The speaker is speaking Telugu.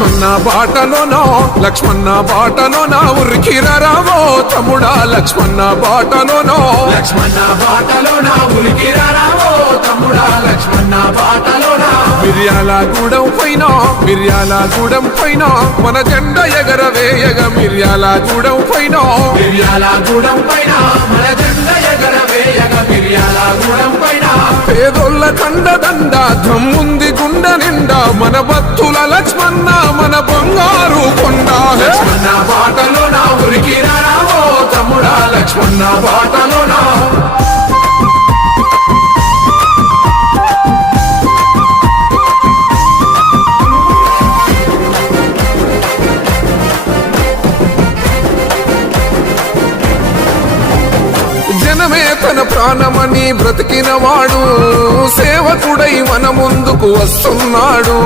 లక్ష్మణ బాటలోనో లక్ష్మణ బాటలోనా ఉరికిరావో తమ్ముడా లక్ష్మణ బాటలోనో లక్ష్మణ బాటలోనా ఉరికిరావో తమ్ముడా లక్ష్మణ బాటలోనా మిర్యాలగూడెం పైన మన జెండా ఎగరవేయగ మిర్యాలగూడెం పైన మన జెండా ఎగరవేయగ మిర్యాలగూడెం పైన పేదోళ్ళ కండదండ దమ్ముంది గుండె నిండా మన బత్తుల లక్ష్మణ మన బంగారు కొండ లక్ష్మణ బాటలోనా ఉరికిరావో తమ్ముడా లక్ష్మణ బాటలోనా జనమే తన ప్రాణమని బ్రతికిన వాడు సేవకుడై మన ముందుకు వస్తున్నాడు.